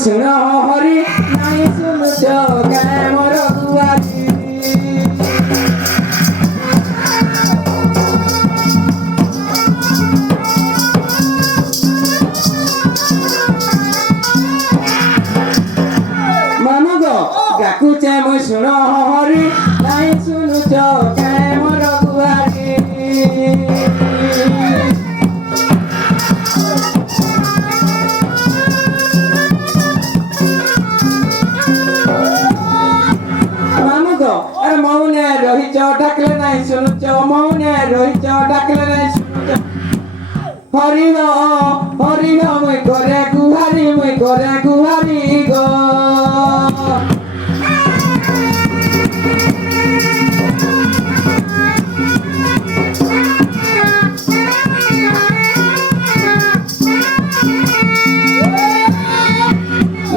শুন হরি নাই শুনুছ গায়ে মোর দুয়ারি মানুষ ডাকুছে মই শুন হরি নাই শুনুছ গায়ে মোর দুয়ারি মৌনে রহিছ ডাকলে নাই শুনুছ মৌনে রহিছ ডাকলে নাই শুনুছ হরিণ হরিণ মই করে গুহারি গো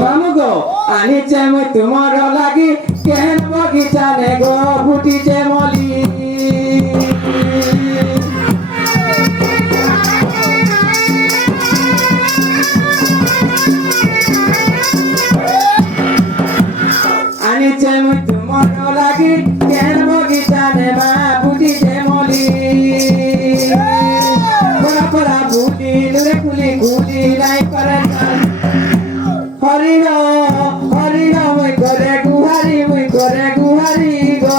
মামু গো আনিছে মই তোমার লাগি কেন বগিচানে গো ফুটিছে মলি আনিছে মই তোমার লাগি কেন বগিচানে মা ফুটিছে মলি পরা পরা ফুটি নুরে খুলি খুলি নাই করে হরিণ হরিণ মই করে গুহারি গো